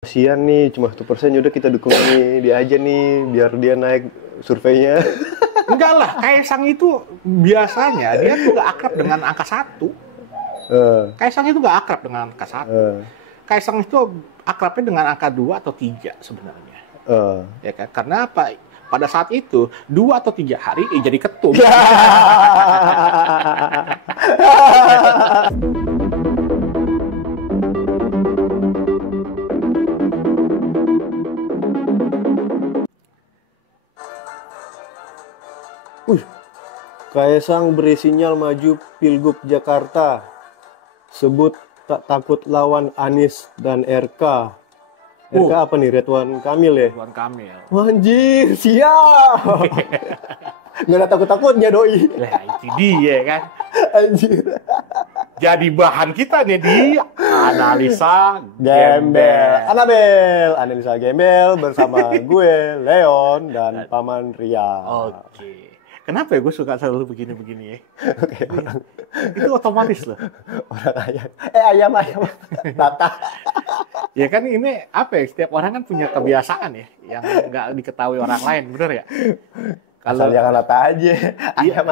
Kasian nih, cuma 1%, yaudah kita dukung nih dia aja nih, biar dia naik surveinya. Enggak lah, Kaisang itu biasanya dia tuh gak akrab dengan angka 1. Eh, Kaisang itu gak akrab dengan angka 1. eh, Kaisang itu akrabnya dengan angka 2 atau 3 sebenarnya. eh. Ya kan? Karena apa? Pada saat itu 2 atau 3 hari jadi ketum. Wih, Kaisang beri sinyal maju Pilgub Jakarta. Sebut tak takut lawan Anies dan RK. RK apa nih? Ridwan Kamil ya? Ridwan Kamil. Anjir, siap. Nggak ada takut-takutnya doi. Lah itu dia kan. Anjir. Jadi bahan kita nih di analisa Gembel. Anabel. Analisa Gembel bersama gue, Leon, dan Paman Ria. Oke. Kenapa ya gue suka selalu begini-begini ya? Oke, orang Itu otomatis loh. ayam. Ayam. Tata. Ya kan ini apa ya? Setiap orang kan punya kebiasaan ya yang nggak diketahui orang lain, bener ya? Kalau Kalau jangan Tata aja. Ayam.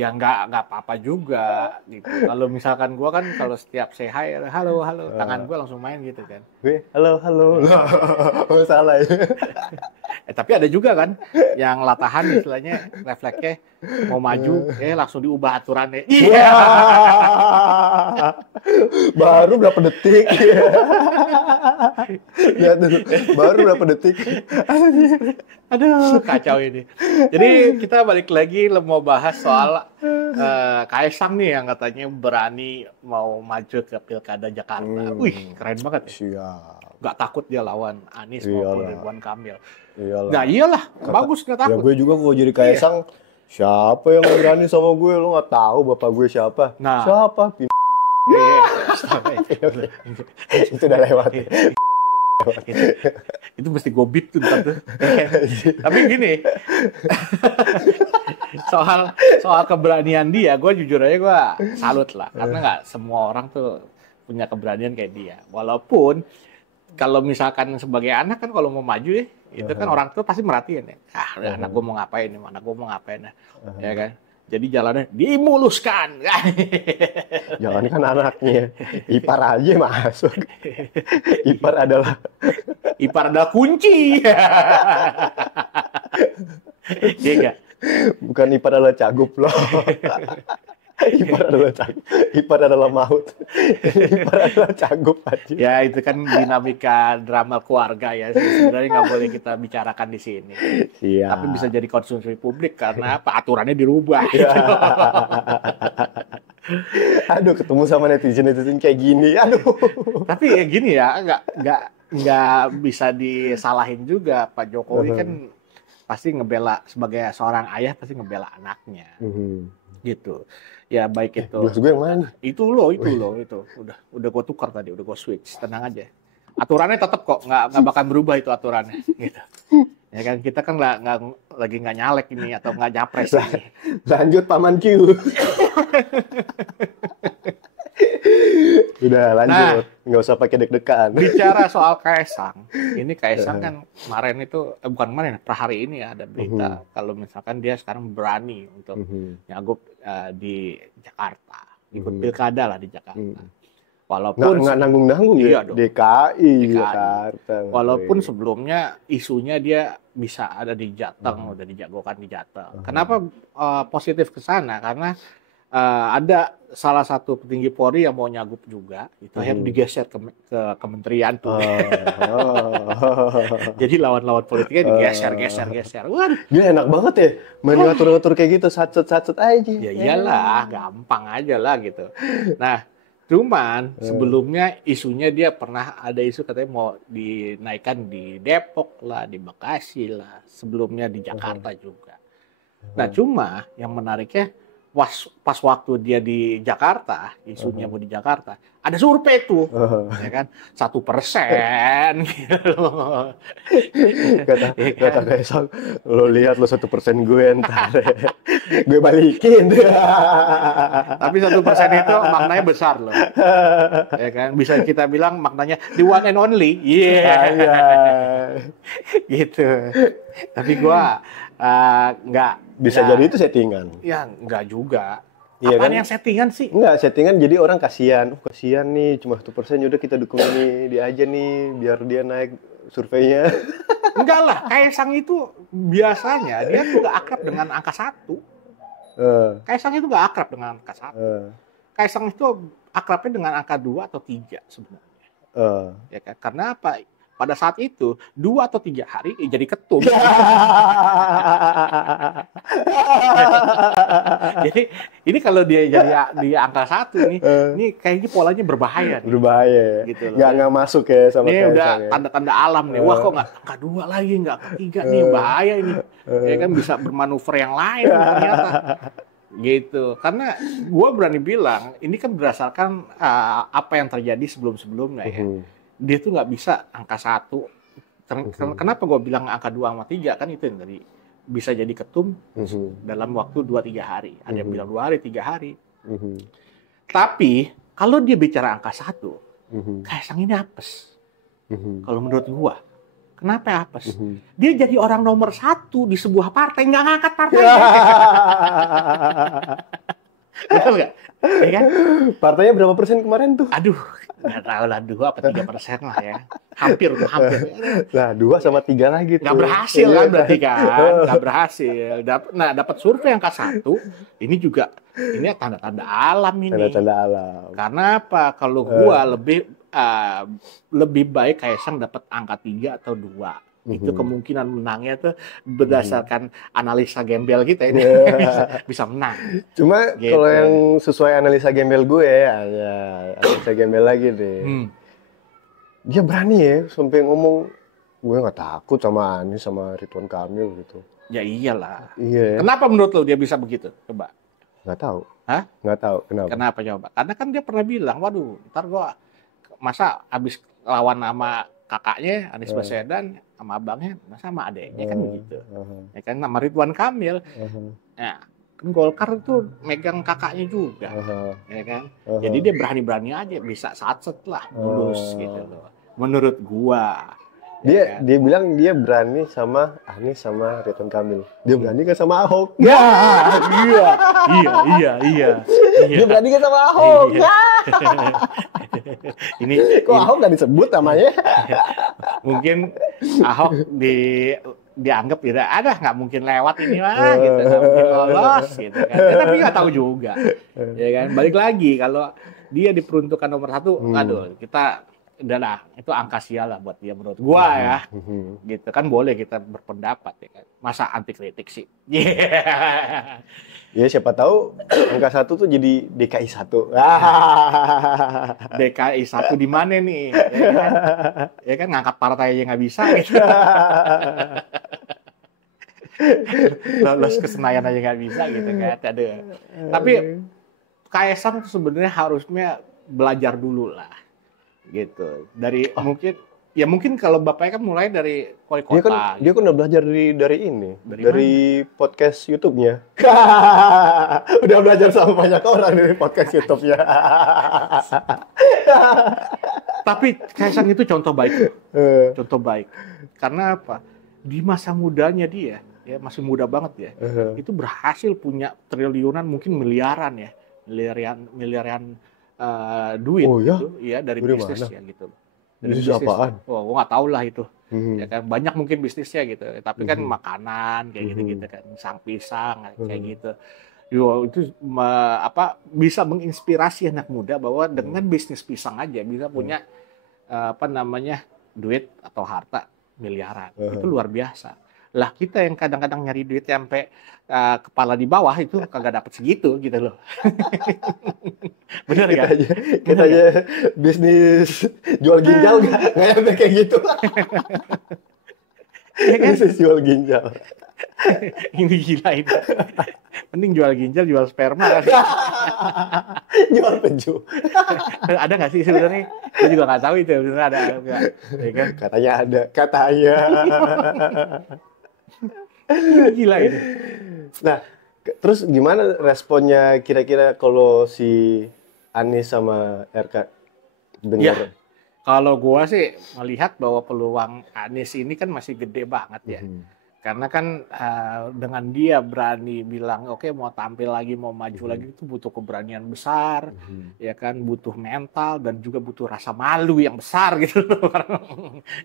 ya nggak apa-apa juga gitu. Kalau misalkan gua kan kalau setiap say hi, halo, tangan gua langsung main gitu kan. Gue, halo. Oh, salah ya. Tapi ada juga kan yang latahan istilahnya refleksnya mau maju, langsung diubah aturannya. Iya. Baru berapa detik? Lihat dulu. Baru berapa detik? Aduh, kacau ini. Jadi kita balik lagi mau bahas soal Kaisang nih yang katanya berani mau maju ke Pilkada Jakarta. Wih, keren banget ya. Siap. Nggak takut dia lawan Anies Iyalah. maupun Ridwan Kamil. Iyalah. Nah iyalah, bagus nggak Ya takut. gue juga kalau jadi Kaisang, siapa yang nggak berani sama gue? Lo nggak tahu bapak gue siapa? Nah. Siapa? Iya. Itu udah lewat. Itu mesti gue beat tuh ntar tuh. Tapi gini, soal keberanian dia, gue jujur aja gue salut lah. Karena nggak semua orang tuh punya keberanian kayak dia. Walaupun kalau misalkan sebagai anak kan kalau mau maju ya, itu kan orang tua pasti merhatiin ya. Anak gue mau ngapain nih, anak gue mau ngapain ya kan. Jadi jalannya dimuluskan. Jangan kan anaknya, ipar aja masuk. Ipar adalah kunci. Iya nggak? bukan ipar adalah cagup loh. Ipar adalah maut. Ipar adalah cagup aja. Ya itu kan dinamika drama keluarga ya. Sebenarnya nggak boleh kita bicarakan di sini. Iya. Tapi bisa jadi konsumsi publik karena apa? Aturannya dirubah. Ya. Aduh, ketemu sama netizen kayak gini. Aduh. Tapi ya gini ya, nggak bisa disalahin juga. Pak Jokowi kan pasti ngebela sebagai seorang ayah pasti ngebela anaknya. Gitu. Ya baik itu. Gelas gue yang mana? Itu loh. Udah gue tukar tadi, udah gue switch. Tenang aja. Aturannya tetap kok, nggak bakal berubah itu aturannya. Gitu. Ya kan kita kan lagi nggak nyalek ini atau nggak nyapres ini. Lanjut Paman Q. Udah lanjut, nggak usah pakai deg-degan. Bicara soal Kaisang, ini Kaisang kan kemarin itu bukan kemarin, per hari ini ya ada berita kalau misalkan dia sekarang berani untuk nyagup di Jakarta, ikut pilkada lah di Jakarta. Walaupun nggak nanggung-nanggung ya, dong. DKI Jakarta. Walaupun sebelumnya isunya dia bisa ada di Jateng, udah dijagokan di Jateng. Kenapa positif ke sana? Karena ada salah satu petinggi Polri yang mau nyagup juga, itu akhirnya digeser ke kementerian tuh. Jadi lawan-lawan politiknya digeser. Waduh. Gila enak banget ya, main ngatur-ngatur kayak gitu, satset aja. Ya iyalah, gampang aja lah gitu. Nah, cuman sebelumnya isunya dia pernah ada isu katanya mau dinaikkan di Depok lah, di Bekasi lah, sebelumnya di Jakarta juga. Nah, cuma yang menariknya pas waktu dia di Jakarta, isunya mau di Jakarta, ada survei tuh, ya kan, 1%, gitu. Kata Ya kata kan? Kaisang, lo lihat lo 1% gue ntar, gue balikin. Tapi 1% itu maknanya besar loh, ya kan? Bisa kita bilang maknanya the one and only, Anjay. gitu. Tapi gua nggak, Bisa jadi itu settingan. ya nggak juga. Iya Apaan kan? yang settingan sih? Enggak, settingan jadi orang kasihan. Kasihan nih, cuma 1%, yaudah kita dukung ini dia aja nih, biar dia naik surveinya. Enggak lah, Kaisang itu biasanya dia tuh nggak akrab dengan angka 1. Kaisang itu nggak akrab dengan angka 1. Kaisang itu akrabnya dengan angka 2 atau 3 sebenarnya. Ya kan? Karena apa? Pada saat itu 2 atau 3 hari jadi ketum. Jadi ini kalau dia jadi di angka 1 nih, ini kayaknya polanya berbahaya nih. Berbahaya ya. Gitu loh. Nggak masuk ya sama Ini Kaisang udah ya. tanda-tanda alam nih. Wah, kok nggak angka 2 lagi, nggak angka 3 nih, bahaya ini. Ya kan bisa bermanuver yang lain ternyata. Gitu. Karena gue berani bilang, ini kan berdasarkan apa yang terjadi sebelum-sebelumnya ya. Dia tuh nggak bisa angka 1. Kenapa gue bilang angka 2 sama 3? Kan itu yang tadi. Bisa jadi ketum dalam waktu 2-3 hari. Ada yang bilang 2 hari, 3 hari. Tapi, kalau dia bicara angka 1, Kaisang ini apes. Kalau menurut gue. Kenapa apes? Dia jadi orang nomor 1 di sebuah partai, nggak ngangkat partainya. Betul nggak? Ya kan? Partainya berapa persen kemarin tuh? Aduh, nggak tahu lah 2 apa 3% lah ya. Hampir. Nah, 2 sama 3 lagi tuh. Nggak berhasil kan berarti kan? Nggak berhasil. Nah, dapat survei angka 1, ini juga, ini tanda-tanda alam ini. Tanda-tanda alam. Karena apa? Kalau gua lebih baik Kaisang dapat angka 3 atau 2. Itu kemungkinan menangnya tuh berdasarkan analisa gembel kita ini bisa menang. Cuma Gitu. kalau yang sesuai analisa gembel gue ya analisa gembel lagi deh. Dia berani ya sampai ngomong, gue nggak takut sama Anies sama Ridwan Kamil gitu. Ya iyalah. Iya. Kenapa menurut lo dia bisa begitu? Coba. Nggak tahu. Hah? Nggak tahu kenapa. Kenapa coba? Karena kan dia pernah bilang, waduh, ntar gua masa abis lawan sama kakaknya Anies Baswedan sama abangnya, masa sama adeknya kan begitu. Ya kan nama Ridwan Kamil. Nah, kan Golkar itu megang kakaknya juga. Ya kan? Jadi dia berani-berani aja bisa satset lah lulus gitu loh. Menurut gua. Dia kan? dia bilang dia berani sama Anies sama Ridwan Kamil. Dia berani kan sama Ahok? Iya. Dia berani kan sama Ahok? Iya. Ini Kok Ahok nggak disebut namanya? mungkin Ahok dianggap tidak ada, nggak mungkin lewat ini mah gitu, nggak mungkin lolos gitu kan. Tapi nggak tahu juga, ya kan. Balik lagi kalau dia diperuntukkan nomor 1, aduh kita udah lah, itu angka sial lah buat dia menurut gua ya. Gitu kan, boleh kita berpendapat ya kan. Masa anti kritik sih? Ya siapa tahu angka 1 tuh jadi DKI 1. DKI 1 di mana nih? Ya kan ngangkat partai aja nggak bisa gitu. Lolos ke Senayan aja nggak bisa gitu kan. Aduh. Tapi Kaisang tuh sebenarnya harusnya belajar dulu lah. Gitu. Dari mungkin kalau bapaknya kan mulai dari wali kota. Dia kan udah belajar dari ini, dari podcast YouTube-nya. Udah belajar sama banyak orang dari podcast YouTube-nya. Tapi Kaisang itu contoh baik. Contoh baik. Karena apa? Di masa mudanya dia, ya masih muda banget ya. Itu berhasil punya triliunan, mungkin miliaran ya. Miliaran duit gitu, ya dari bisnis ya gitu. Dari bisnis apaan? Wah, gua nggak tahu lah itu. Ya kan banyak mungkin bisnisnya gitu. Tapi kan makanan kayak gitu-gitu kan, pisang kayak gitu. Yo, itu bisa menginspirasi anak muda bahwa dengan bisnis pisang aja bisa punya duit atau harta miliaran. Itu luar biasa. Lah kita yang kadang-kadang nyari duit sampai kepala di bawah itu kagak dapat segitu gitu loh. Bener nggak? Kita aja bisnis jual ginjal nggak sampai kayak gitu. Ya kan? Bisnis jual ginjal. Ini gila ini. Mending jual ginjal, jual sperma kan. Jual peju. Ada nggak sih sebenarnya? Gue juga nggak tahu itu sebenarnya ada nggak. Ya kan? Katanya ada, katanya. Ini gila ini. Nah, terus gimana responnya kira-kira kalau si Anies sama RK dengar? Ya, kalau gua sih melihat bahwa peluang Anies ini kan masih gede banget ya. Karena kan dengan dia berani bilang oke mau tampil lagi, mau maju lagi itu butuh keberanian besar, ya kan butuh mental dan juga butuh rasa malu yang besar gitu.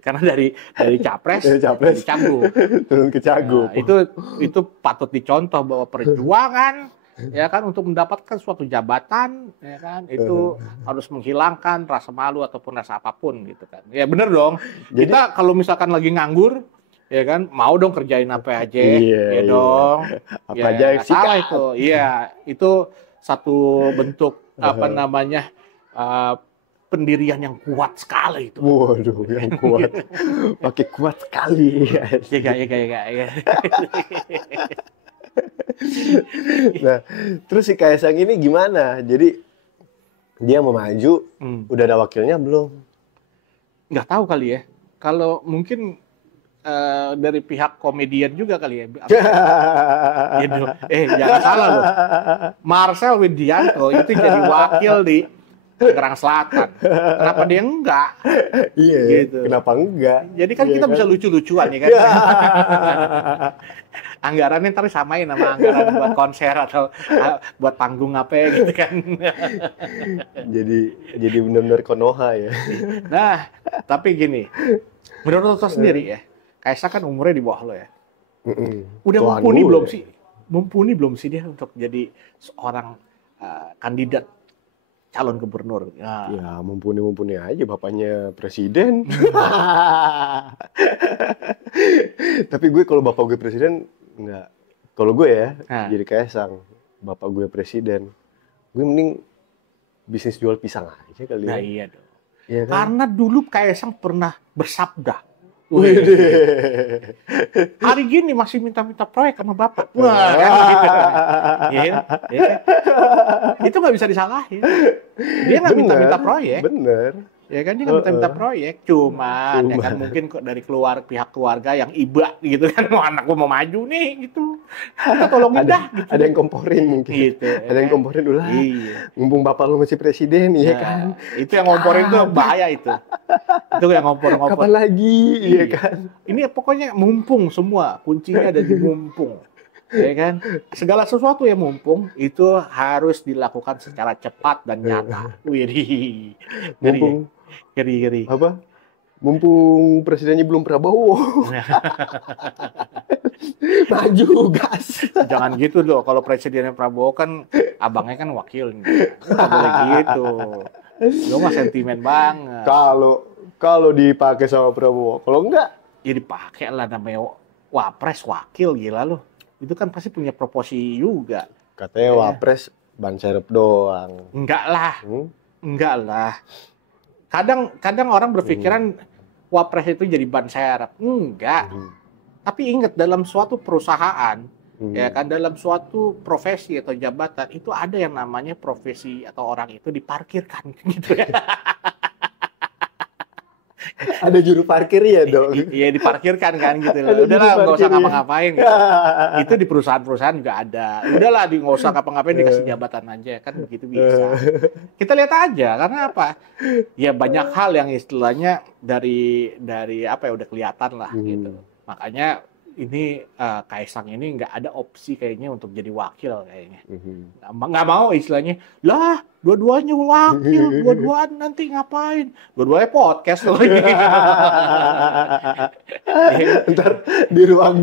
Karena dari capres, Dari capres. jadi cagup. Turun ke cagup. Nah, itu patut dicontoh bahwa perjuangan ya kan untuk mendapatkan suatu jabatan ya kan itu harus menghilangkan rasa malu ataupun rasa apapun gitu kan. Ya bener dong. Jadi- Kita kalau misalkan lagi nganggur ya kan mau dong kerjain apa aja Iya, ya dong. Apa Ya, aja nggak salah sikat. itu. Iya, itu satu bentuk apa namanya pendirian yang kuat sekali itu. Waduh, yang kuat. Pakai kuat sekali. Ya. Nah, terus si Kaisang ini gimana? Jadi dia mau maju, udah ada wakilnya belum? Nggak tahu kali ya. Kalau mungkin dari pihak komedian juga kali ya. Gitu. Jangan salah loh. Marcel Widianto itu jadi wakil di Tangerang Selatan. Kenapa dia enggak? Iya, Gitu. kenapa enggak? Jadi kan Iya kita bisa lucu-lucuan ya kan. Anggarannya ntar samain sama anggaran buat konser atau buat panggung apa gitu kan. Jadi benar-benar Konoha ya. Nah, tapi gini. Menurut lo sendiri ya, Kaisang kan umurnya di bawah lo ya. Udah Tuhan mumpuni gue. belum sih? Mumpuni belum sih dia untuk jadi seorang kandidat calon gubernur? Nah, Ya mumpuni aja bapaknya presiden. Tapi gue kalau bapak gue presiden enggak. Kalau gue ya Nah. jadi Kaisang, bapak gue presiden, gue mending bisnis jual pisang aja kali ya. nah iya dong. Iya kan? Karena dulu Kaisang pernah bersabda, Wih. hari gini masih minta-minta proyek sama bapak. Wah, kan gitu. Iya. Itu nggak bisa disalahin. Dia nggak minta-minta proyek. Bener. Ya kan dia nggak minta-minta proyek, cuman ya kan mungkin kok dari pihak keluarga yang iba gitu kan, mau anak gua mau maju nih gitu, kita tolongin dah gitu. Ada yang komporin mungkin. Gitu, Ada yang komporin dulu lah. Iya. Mumpung bapak lu masih presiden, iya Nah, kan. itu yang ngomporin tuh bahaya itu. Itu yang ngompor-ngompor. Kapan lagi, iya kan. Ini pokoknya mumpung semua, kuncinya ada di mumpung. Ya kan? Segala sesuatu yang mumpung itu harus dilakukan secara cepat dan nyata. Widih. Mumpung Geri. apa? Mumpung presidennya belum Prabowo. Maju gas. Jangan gitu loh. Kalau presidennya Prabowo kan abangnya kan wakilnya. Nggak boleh gitu. Lo mah sentimen banget. Kalau dipakai sama Prabowo, kalau enggak Ya dipakai lah namanya wapres wakil gila lo. Itu kan pasti punya proporsi juga. katanya wapres ban serep doang. Enggak lah. Kadang orang berpikiran wapres itu jadi ban serep. Enggak. Tapi ingat dalam suatu perusahaan, ya kan dalam suatu profesi atau jabatan itu ada yang namanya profesi atau orang itu diparkirkan gitu ya. Ada juru parkir ya dong. Iya diparkirkan kan gitu loh. Ada Udahlah juru nggak usah parkir, ya. ngapa-ngapain gitu. Itu di perusahaan-perusahaan juga ada. Udahlah nggak usah ngapa-ngapain dikasih jabatan aja kan begitu bisa. Kita lihat aja karena apa? Ya banyak hal yang istilahnya dari apa ya udah kelihatan lah gitu. Makanya ini Kaisang ini nggak ada opsi kayaknya untuk jadi wakil kayaknya. Nggak mau istilahnya. Lah, dua-duanya wakil, dua-duaan nanti ngapain? Dua-duanya podcast loh. Ntar di ruang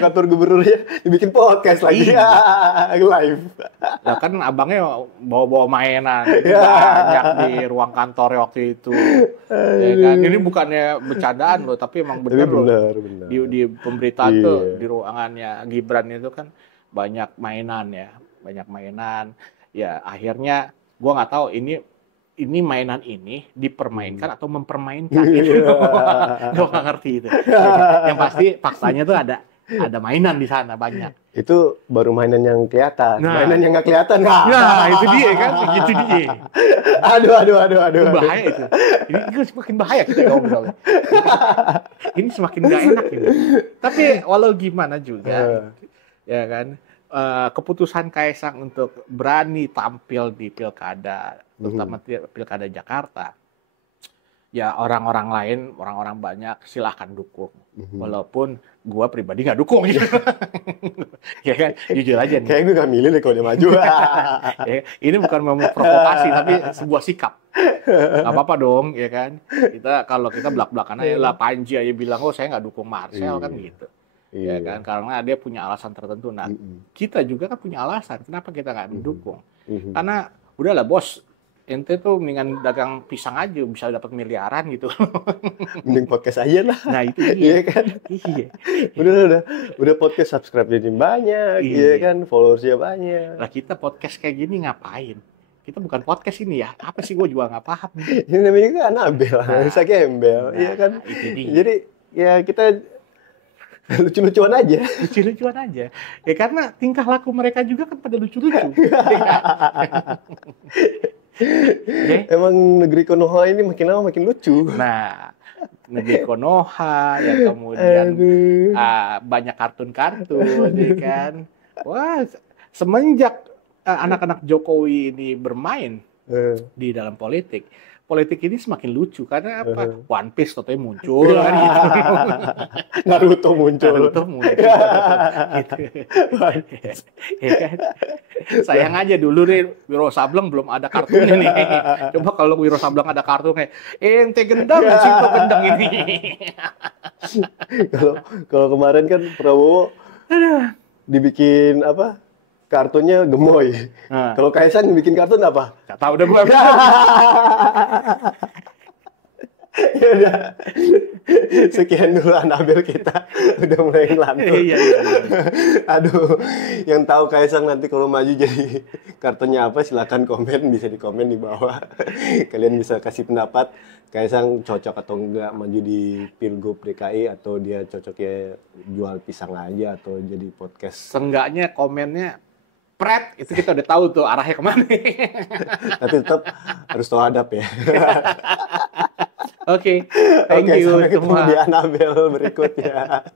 kantor gubernurnya dibikin podcast lagi. Live. Nah kan abangnya bawa-bawa mainan banyak di ruang kantornya waktu itu. Ya kan? Ini bukannya bercandaan loh, tapi emang bener loh. Bener. Di pemberitaan tuh di ruangannya Gibran itu kan banyak mainan ya, banyak mainan. Ya akhirnya gua nggak tahu ini ini mainan ini dipermainkan atau mempermainkan gitu. Gue nggak ngerti itu. Yang pasti faktanya tuh ada mainan di sana banyak. Itu baru mainan yang kelihatan. Nah. Mainan yang nggak kelihatan. Nah, itu dia kan, gitu dia. Aduh. Itu bahaya itu. Ini semakin bahaya kita ngobrol. Ini semakin nggak enak gitu. Tapi walau gimana juga, ya kan, keputusan Kaisang untuk berani tampil di pilkada, terutama pilkada Jakarta, ya orang-orang lain, orang-orang banyak silahkan dukung. Walaupun gua pribadi nggak dukung gitu. Ya kan, jujur aja nih. Kayaknya gue nggak milih deh kalau dia maju. Ya, ini bukan memprovokasi, tapi sebuah sikap. Nggak apa-apa dong, ya kan. Kalau kita belak-belakan aja lah, Panji aja bilang, oh saya nggak dukung Marcel kan gitu. Ya kan, karena dia punya alasan tertentu. Nah, kita juga kan punya alasan. Kenapa kita nggak mendukung? Karena udahlah bos, ente tuh mendingan dagang pisang aja bisa dapat miliaran gitu. Mending podcast aja lah. Nah itu dia. Iya kan? Iya. Udah podcast subscribe jadi banyak, iya kan? Followersnya banyak. Lah kita podcast kayak gini ngapain? Kita bukan podcast ini ya. Apa sih gue juga nggak paham. Ini namanya kan Anabel, bisa gembel, iya kan? Itu dia. Jadi ya kita lucu-lucuan aja. Lucu-lucuan aja. Ya karena tingkah laku mereka juga kan pada lucu-lucu. Emang negeri Konoha ini makin lama makin lucu. Nah, negeri Konoha yang kemudian banyak kartun-kartun, ya kan. Wah, semenjak anak-anak Jokowi ini bermain di dalam politik ini semakin lucu karena apa? One Piece katanya muncul kan gitu. Naruto muncul. Gitu. Ya kan? Sayang aja dulu nih Wiro Sableng belum ada kartunnya nih. Coba kalau Wiro Sableng ada kartunnya, ente gendang Sinto gendang ini. Kalau kemarin kan Prabowo dibikin apa? Kartunnya gemoy. Kalau Kaisang bikin kartun apa? Gak tahu udah gue. Ya udah. Sekian dulu Anabel kita udah mulai ngelantur. Iya. Aduh, yang tahu Kaisang nanti kalau maju jadi kartunya apa silakan komen, bisa di komen di bawah. Kalian bisa kasih pendapat Kaisang cocok atau enggak maju di Pilgub DKI atau dia cocoknya jual pisang aja atau jadi podcast. Seenggaknya komennya pret, itu kita udah tahu tuh arahnya kemana. Tapi tetap harus tahu adab ya. Oke, thank you sampai ketemu semua. di Anabel berikutnya.